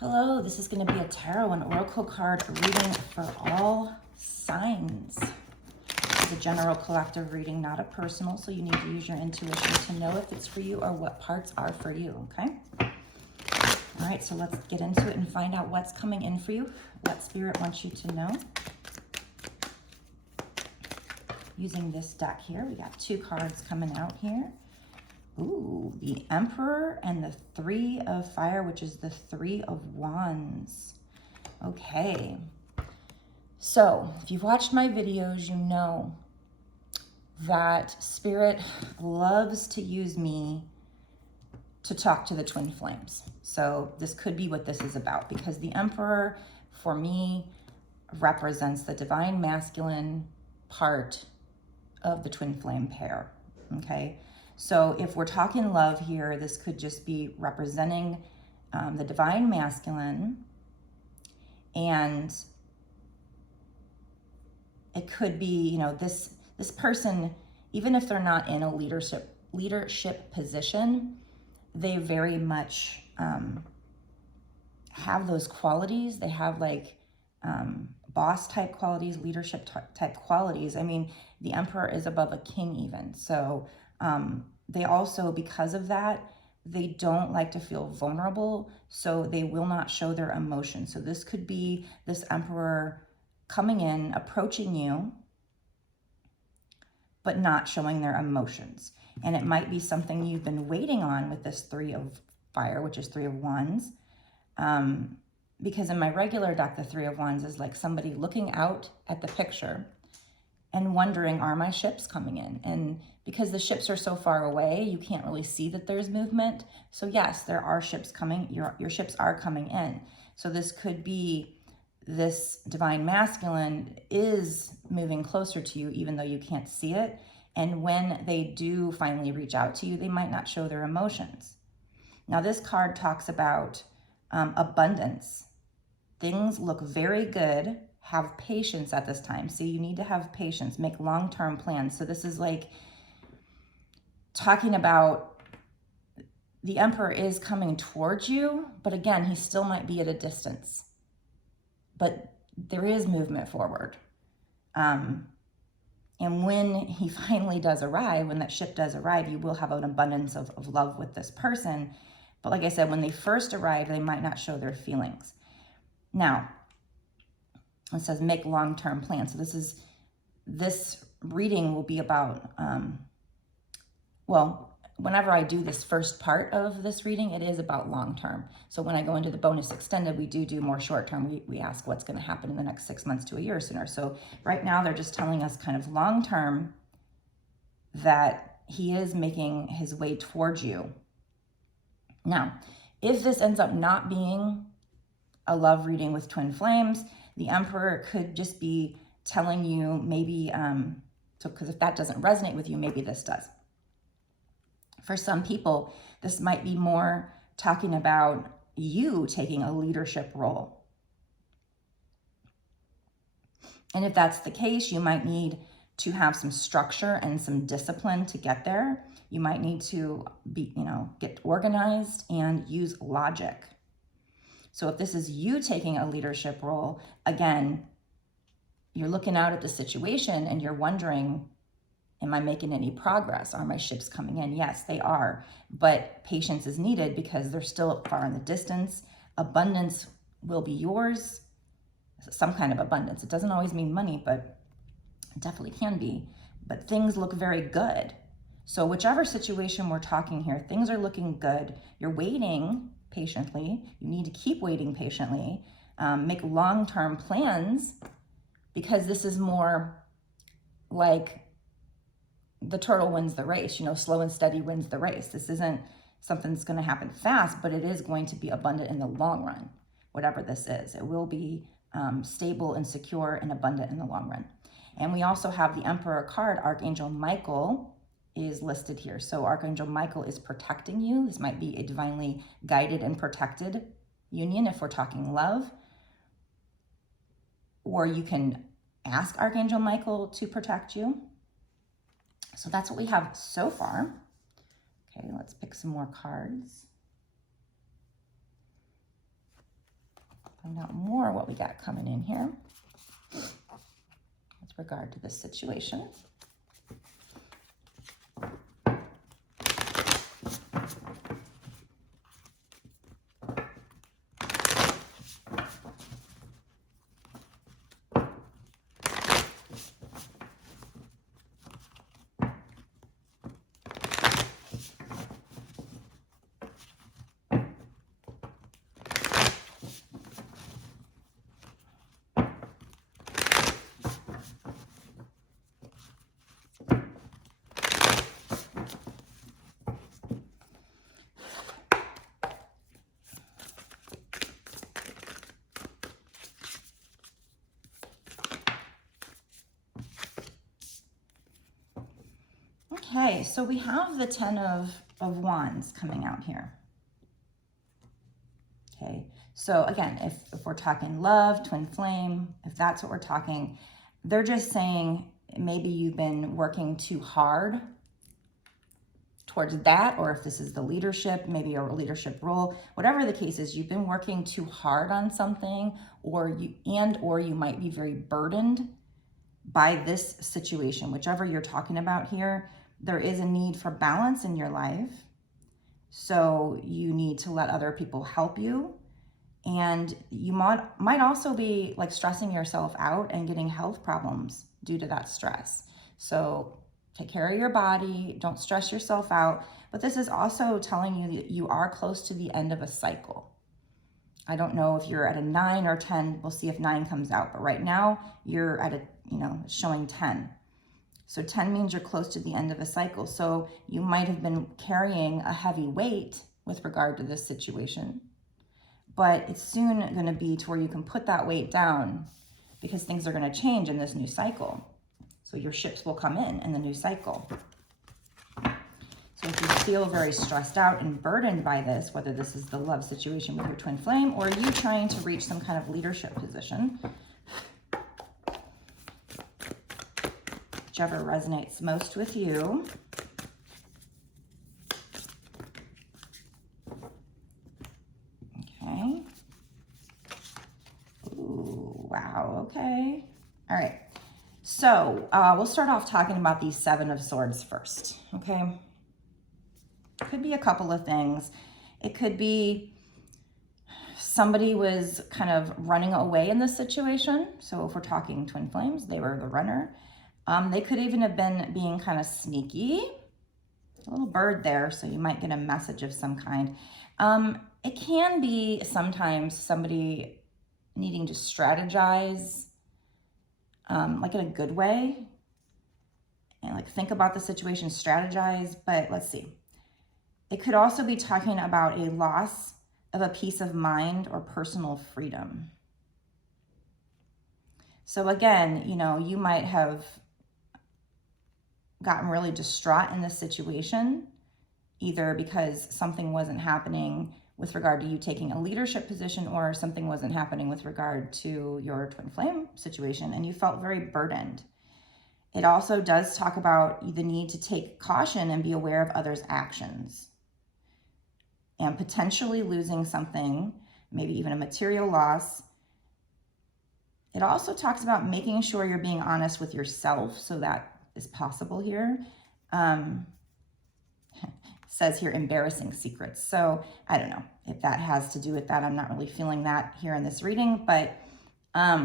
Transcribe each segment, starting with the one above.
Hello, this is going to be a tarot and oracle card reading for all signs. It's a general collective reading, not a personal, so you need to use your intuition to know if it's for you or what parts are for you, okay? All right, so let's get into it and find out what's coming in for you, what Spirit wants you to know. Using this deck here, we got two cards coming out here. Ooh, the Emperor and the Three of Fire, which is the Three of Wands. Okay. So, if you've watched my videos, you know that Spirit loves to use me to talk to the twin flames. So, this could be what this is about, because the Emperor, for me, represents the divine masculine part of the twin flame pair, okay? So if we're talking love here, this could just be representing the divine masculine, and it could be, you know, this person, even if they're not in a leadership position, they very much have those qualities. They have like boss type qualities, leadership type qualities. I mean, the Emperor is above a king even. So they also, because of that, they don't like to feel vulnerable, so they will not show their emotions. So this could be this Emperor coming in, approaching you, but not showing their emotions. And it might be something you've been waiting on with this Three of Fire, which is Three of Wands. Because in my regular deck, the Three of Wands is like somebody looking out at the picture and wondering, are my ships coming in? And because the ships are so far away, you can't really see that there's movement. So yes, there are ships coming, your ships are coming in. So this could be this divine masculine is moving closer to you, even though you can't see it. And when they do finally reach out to you, they might not show their emotions. Now this card talks about abundance. Things look very good. Have patience at this time. So you need to have patience, make long-term plans. So this is like talking about the Emperor is coming towards you, but again, he still might be at a distance. But there is movement forward. And when he finally does arrive, when that ship does arrive, you will have an abundance of love with this person. But like I said, when they first arrive, they might not show their feelings. Now, it says make long-term plans. So this reading will be about, well, whenever I do this first part of this reading, it is about long-term. So when I go into the bonus extended, we do more short-term. We ask what's going to happen in the next 6 months to a year sooner. So right now they're just telling us kind of long-term that he is making his way towards you. Now, if this ends up not being a love reading with twin flames, the Emperor could just be telling you maybe, because if that doesn't resonate with you, maybe this does. For some people, this might be more talking about you taking a leadership role. And if that's the case, you might need to have some structure and some discipline to get there. You might need to be, get organized and use logic. So if this is you taking a leadership role, again, you're looking out at the situation and you're wondering, am I making any progress? Are my ships coming in? Yes, they are. But patience is needed because they're still far in the distance. Abundance will be yours. Some kind of abundance. It doesn't always mean money, but it definitely can be. But things look very good. So whichever situation we're talking here, things are looking good. You're waiting patiently. You need to keep waiting patiently. Make long-term plans, because this is more like the turtle wins the race. Slow and steady wins the race. This isn't something that's going to happen fast, but it is going to be abundant in the long run, whatever this is. It will be stable and secure and abundant in the long run. And we also have the Emperor card. Archangel Michael is listed here. So Archangel Michael is protecting you. This might be a divinely guided and protected union if we're talking love. Or you can ask Archangel Michael to protect you. So that's what we have so far. Okay, let's pick some more cards. find out more what we got coming in here with regard to this situation. Okay, so we have the 10 of Wands coming out here. Okay, so again, if we're talking love, twin flame, if that's what we're talking, they're just saying maybe you've been working too hard towards that, or if this is the leadership, maybe a leadership role, whatever the case is, you've been working too hard on something, or you might be very burdened by this situation, whichever you're talking about here. There is a need for balance in your life. So you need to let other people help you. And you might also be like stressing yourself out and getting health problems due to that stress. So take care of your body, don't stress yourself out. But this is also telling you that you are close to the end of a cycle. I don't know if you're at a 9 or 10. We'll see if 9 comes out. But right now you're at a, showing 10. So 10 means you're close to the end of a cycle. So you might have been carrying a heavy weight with regard to this situation, but it's soon going to be to where you can put that weight down because things are going to change in this new cycle. So your ships will come in the new cycle. So if you feel very stressed out and burdened by this, whether this is the love situation with your twin flame or you trying to reach some kind of leadership position, whichever resonates most with you. Okay. Ooh, wow, okay. All right. So we'll start off talking about these 7 of Swords first, okay? Could be a couple of things. It could be somebody was kind of running away in this situation. So if we're talking twin flames, they were the runner. They could even have been being kind of sneaky. A little bird there, so you might get a message of some kind. It can be sometimes somebody needing to strategize, like in a good way, and like think about the situation, strategize. But let's see. It could also be talking about a loss of a peace of mind or personal freedom. So again, you might have gotten really distraught in this situation, either because something wasn't happening with regard to you taking a leadership position or something wasn't happening with regard to your twin flame situation, and you felt very burdened. It also does talk about the need to take caution and be aware of others' actions and potentially losing something, maybe even a material loss. It also talks about making sure you're being honest with yourself, so that is possible here. Says here, embarrassing secrets. So I don't know if that has to do with that. I'm not really feeling that here in this reading, but I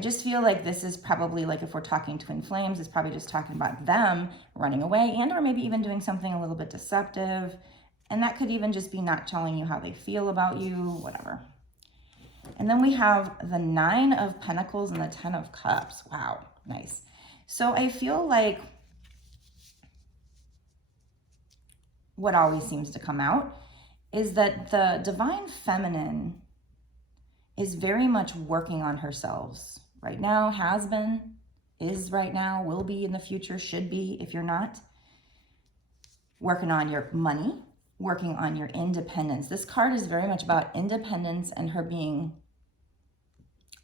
just feel like this is probably, like if we're talking twin flames, it's probably just talking about them running away and or maybe even doing something a little bit deceptive. And that could even just be not telling you how they feel about you, whatever. And then we have the 9 of Pentacles and the 10 of Cups. Wow, nice. So I feel like what always seems to come out is that the divine feminine is very much working on herself right now, has been, is right now, will be in the future, should be if you're not. Working on your money, working on your independence. This card is very much about independence and her being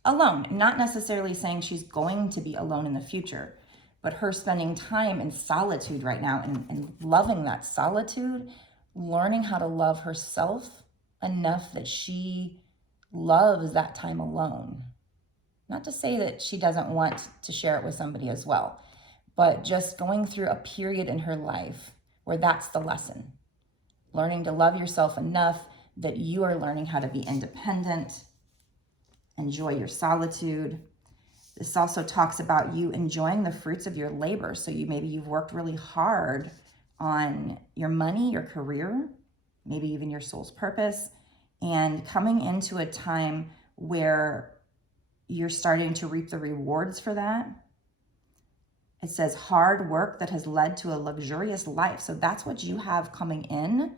alone, not necessarily saying she's going to be alone in the future, but her spending time in solitude right now and loving that solitude, learning how to love herself enough that she loves that time alone. Not to say that she doesn't want to share it with somebody as well, but just going through a period in her life where that's the lesson. Learning to love yourself enough that you are learning how to be independent, enjoy your solitude. This also talks about you enjoying the fruits of your labor. So maybe you've worked really hard on your money, your career, maybe even your soul's purpose, and coming into a time where you're starting to reap the rewards for that. It says hard work that has led to a luxurious life. So that's what you have coming in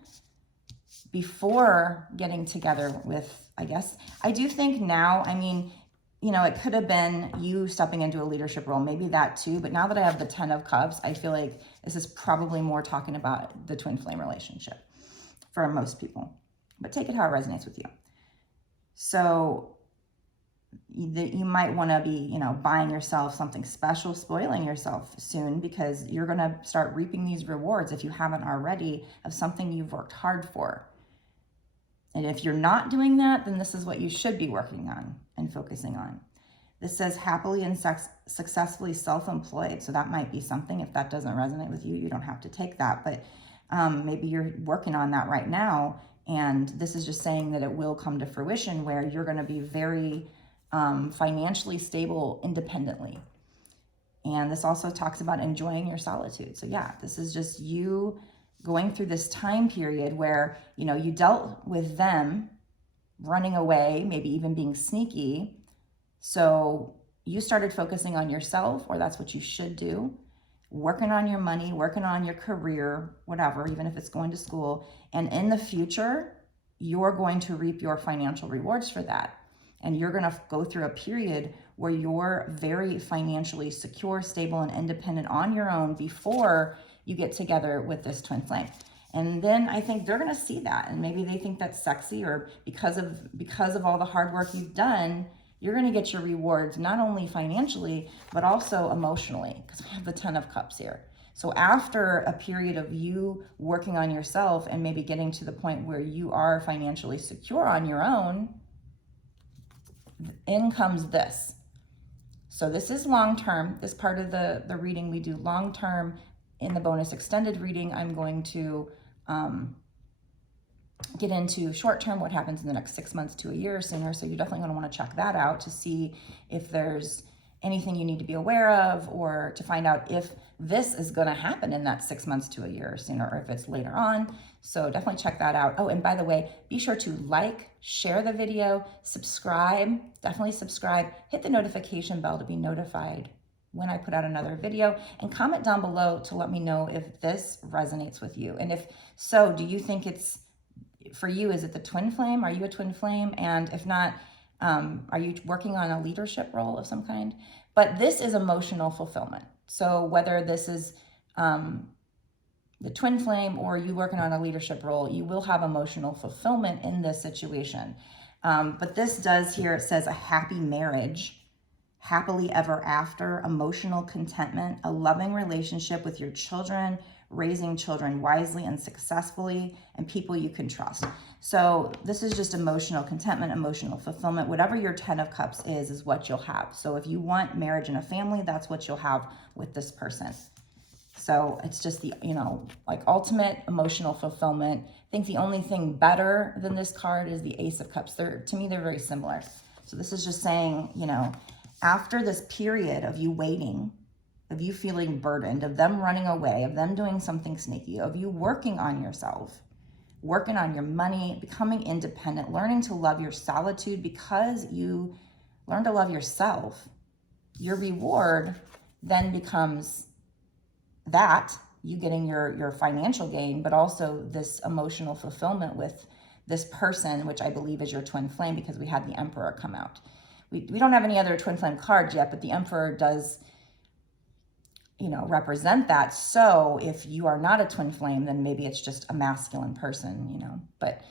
before getting together with, I guess. I do think now, I mean, you know, it could have been you stepping into a leadership role, maybe that too. But now that I have the 10 of Cups, I feel like this is probably more talking about the twin flame relationship for most people. But take it how it resonates with you. So you might want to be, you know, buying yourself something special, spoiling yourself soon, because you're going to start reaping these rewards, if you haven't already, of something you've worked hard for. And if you're not doing that, then this is what you should be working on and focusing on. This says happily and successfully self-employed. So that might be something. If that doesn't resonate with you, you don't have to take that. But maybe you're working on that right now. And this is just saying that it will come to fruition where you're going to be very financially stable independently. And this also talks about enjoying your solitude. So yeah, this is just you going through this time period where, you know, you dealt with them running away, maybe even being sneaky. So you started focusing on yourself, or that's what you should do. Working on your money, working on your career, whatever, even if it's going to school. And in the future, you're going to reap your financial rewards for that. And you're going to go through a period where you're very financially secure, stable, and independent on your own before you get together with this twin flame. And then I think they're going to see that, and maybe they think that's sexy, or because of all the hard work you've done, you're going to get your rewards, not only financially, but also emotionally, because we have the 10 of Cups here. So after a period of you working on yourself and maybe getting to the point where you are financially secure on your own, in comes this. So this is long-term. This part of the reading we do long-term. In the bonus extended reading, I'm going to get into short-term, what happens in the next 6 months to a year or sooner. So you're definitely going to want to check that out to see if there's anything you need to be aware of, or to find out if this is going to happen in that 6 months to a year or sooner, or if it's later on. So definitely check that out. Oh, and by the way, be sure to like, share the video, subscribe, definitely subscribe, hit the notification bell to be notified when I put out another video, and comment down below to let me know if this resonates with you. And if so, do you think it's for you? Is it the twin flame? Are you a twin flame? And if not, are you working on a leadership role of some kind? But this is emotional fulfillment. So whether this is the twin flame or you working on a leadership role, you will have emotional fulfillment in this situation. But this does here, it says a happy marriage, happily ever after, emotional contentment, a loving relationship with your children, raising children wisely and successfully, and people you can trust. So this is just emotional contentment, emotional fulfillment. Whatever your 10 of Cups is what you'll have. So if you want marriage and a family, that's what you'll have with this person. So it's just the, you know, like ultimate emotional fulfillment. I think the only thing better than this card is the Ace of Cups. To me, they're very similar. So this is just saying, you know, after this period of you waiting, of you feeling burdened, of them running away, of them doing something sneaky, of you working on yourself, working on your money, becoming independent, learning to love your solitude because you learn to love yourself, your reward then becomes that, you getting your financial gain, but also this emotional fulfillment with this person, which I believe is your twin flame, because we had the Emperor come out. We don't have any other twin flame cards yet, but the Emperor does, you know, represent that. So if you are not a twin flame, then maybe it's just a masculine person, you know. But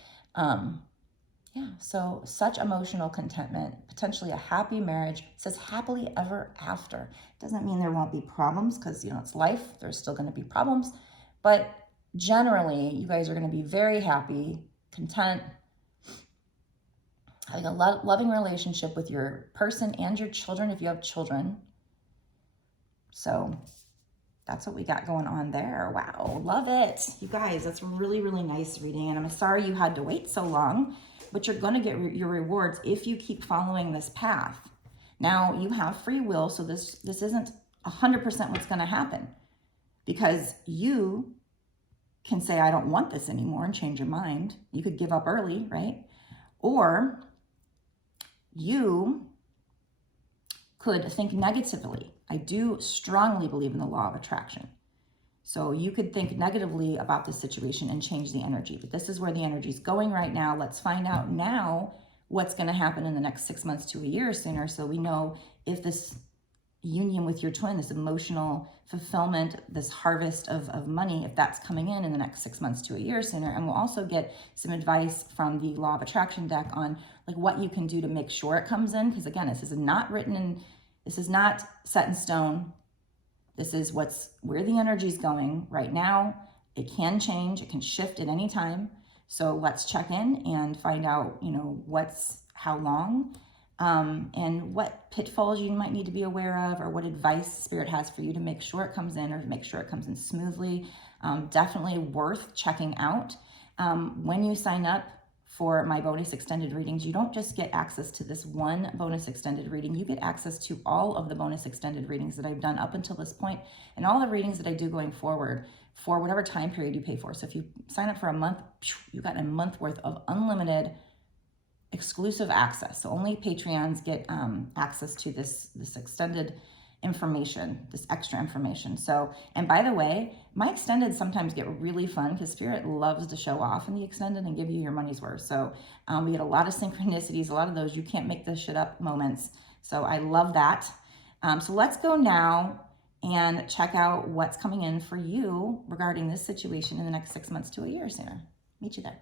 yeah, so such emotional contentment, potentially a happy marriage. It says happily ever after. Doesn't mean there won't be problems, because, you know, it's life. There's still going to be problems. But generally, you guys are going to be very happy, content, having a loving relationship with your person and your children if you have children. So that's what we got going on there. Wow, love it. You guys, that's really, really nice reading. And I'm sorry you had to wait so long, but you're going to get your rewards if you keep following this path. Now, you have free will, so this isn't 100% what's going to happen, because you can say, I don't want this anymore, and change your mind. You could give up early, right? Or you could think negatively. I do strongly believe in the law of attraction. So you could think negatively about this situation and change the energy. But this is where the energy is going right now. Let's find out now what's going to happen in the next 6 months to a year sooner, so we know if this union with your twin, this emotional fulfillment, this harvest of money, if that's coming in the next 6 months to a year sooner. And we'll also get some advice from the law of attraction deck on like what you can do to make sure it comes in. Because again, this is not written in, this is not set in stone. This is where the energy is going right now. It can change, it can shift at any time. So let's check in and find out, how long, and what pitfalls you might need to be aware of, or what advice Spirit has for you to make sure it comes in, or to make sure it comes in smoothly. Definitely worth checking out. When you sign up for my bonus extended readings, you don't just get access to this one bonus extended reading, you get access to all of the bonus extended readings that I've done up until this point, and all the readings that I do going forward for whatever time period you pay for. So if you sign up for a month, you got a month worth of unlimited exclusive access. So only Patreons get access to this extended information, this extra information. So, and by the way, my extended sometimes get really fun because Spirit loves to show off in the extended and give you your money's worth. So we get a lot of synchronicities, a lot of those you can't make this shit up moments. So I love that. So let's go now and check out what's coming in for you regarding this situation in the next 6 months to a year sooner. Meet you there.